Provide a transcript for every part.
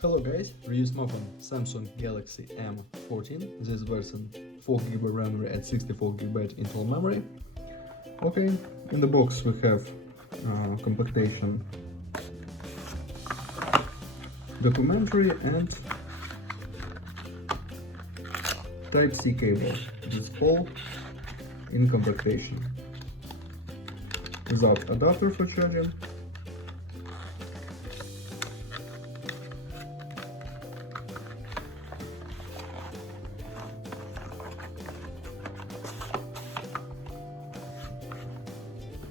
Hello guys, review smartphone Samsung Galaxy M14. This version 4GB RAM at 64GB internal memory. Okay, in the box we have compactation, documentary and Type-C cable. This all in compactation. Without adapter for charging.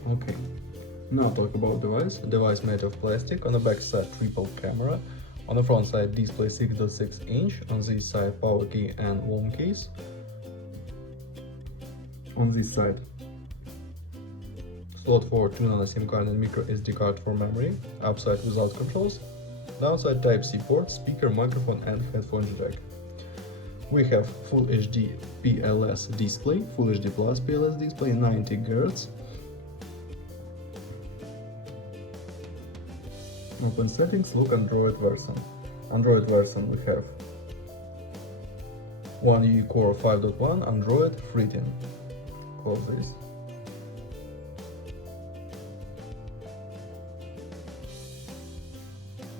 Okay, now talk about device. Device made of plastic. On the back side triple camera. On the front side display 6.6 inch. On this side power key and home keys. On this side slot for 2nano SIM card and micro SD card for memory. Upside without controls. Downside Type-C port, speaker, microphone and headphone jack. We have Full HD PLS display, Full HD Plus PLS display, 90 Hz. Open settings, look Android version. Android version we have One UI Core 5.1, Android 13. Close this.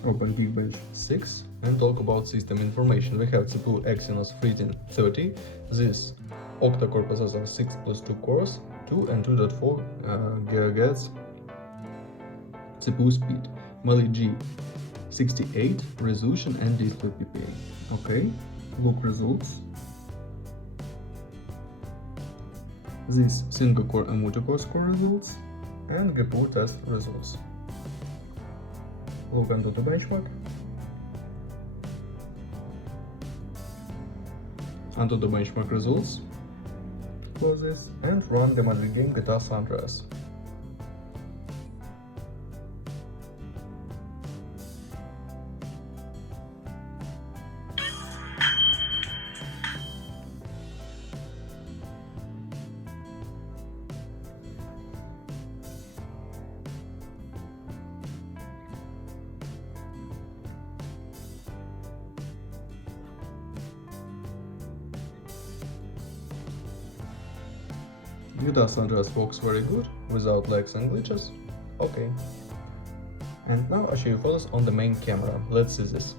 Open Geekbench 6 and talk about system information. We have CPU Exynos 1330. This octa-core processor 6 plus 2 cores, 2 and 2.4 GHz CPU speed. Mali G68 resolution and display PPA. Okay, look results. This single core and multi-core score results and GPU test results. Look into the benchmark. Onto the benchmark results. Close this and run the demanding game GTA San Andreas. GTA San Andreas works very good, without lags and glitches. Okay. And now I show you photos on the main camera. Let's see this.